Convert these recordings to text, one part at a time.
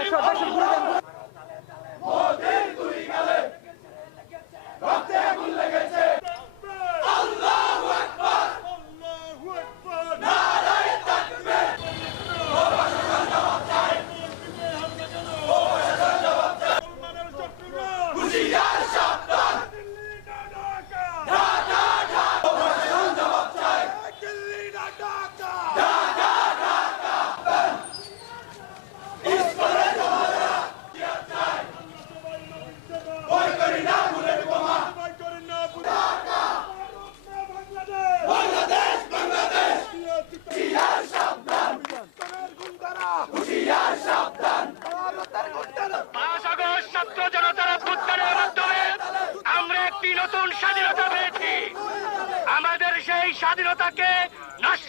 দেখো দেখো ঘুরে যান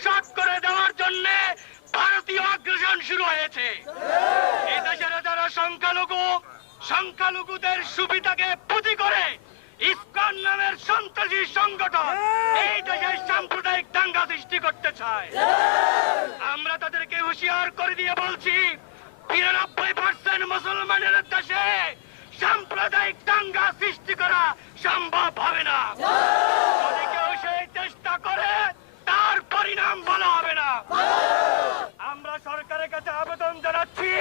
ছাত্র করে দেওয়ার জন্য ভারতীয় আগ্রাসন শুরু হয়েছে। এদেশের যারা সংখ্যালঘু। সংখ্যালঘুদের সুবিধাকে পুঁজি করে ইসকন নামের সন্ত্রাসী সংগঠন এই দেশের সাম্প্রতিক দাঙ্গা সৃষ্টি করতে চায়। আমরা তাদেরকে হুঁশিয়ার করে দিয়ে বলছি, বিরানব্বই পার্সেন্ট মুসলমানের দেশে সাম্প্রদায়িক দাঙ্গা সৃষ্টি করা সম্ভব হবে না। যদি কেউ সেই চেষ্টা করে, তার পরিণাম ভালো হবে না। আমরা সরকারের কাছে আবেদন জানাচ্ছি,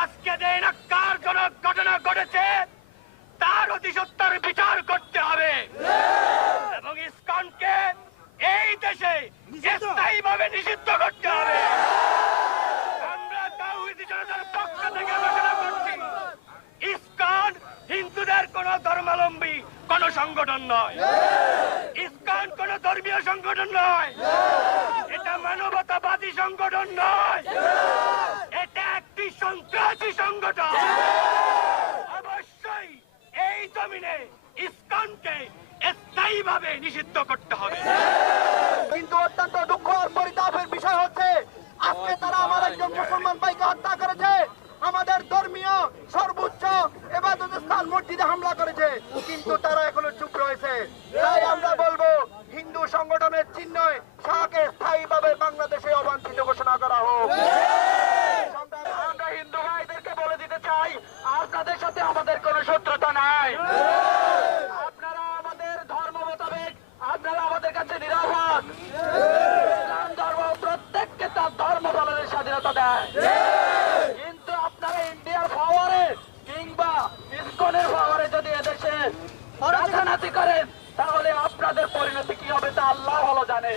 আজকে যে কারজনক ঘটনা ঘটেছে, তার অতি সত্তর বিচার করতে হবে এবং ইসকনকে এই দেশে স্থায়ীভাবে নিষিদ্ধ করতে হবে। আমরা তাওহিদি জনতার পক্ষ থেকে ঘোষণা হিন্দুদের কোন ধর্মাবলম্বী, কোন সংগঠন নয়। ইসকন কোন ধর্মীয় সংগঠন নয়। এটা মানবতাবাদী সংগঠন নয়। এটা একটি সন্ত্রাসী সংগঠন। জমিনে ইসকনকে স্থায়ীভাবে নিষিদ্ধ করতে হবে। কিন্তু অত্যন্ত দুঃখ আর পরিতাপের বিষয় হচ্ছে, আজকে তারা আমার একজন মুসলমান ভাইকে হত্যা করেছে। আমাদের ধর্মীয় সর্বোচ্চ এবাদত স্থান মসজিদে হামলা করেছে। কিন্তু তারা এখনও চুপ রয়েছে। তাই আমরা বলব, হিন্দু সংগঠনের চিহ্ন শাহকে নাই আপনারা আমাদের ধর্ম মোতাবেক আপনারা আমাদের কাছে নিরাপদ। ইসলাম ধর্ম প্রত্যেককে তার ধর্ম পালনের স্বাধীনতা দেয়। কিন্তু আপনারা ইন্ডিয়ার পাওয়ারে কিংবা ইসকনের পাওয়ারে যদি এদেশে নাচানাচি করেন, তাহলে আপনাদের পরিণতি কি হবে তা আল্লাহ হলো জানে।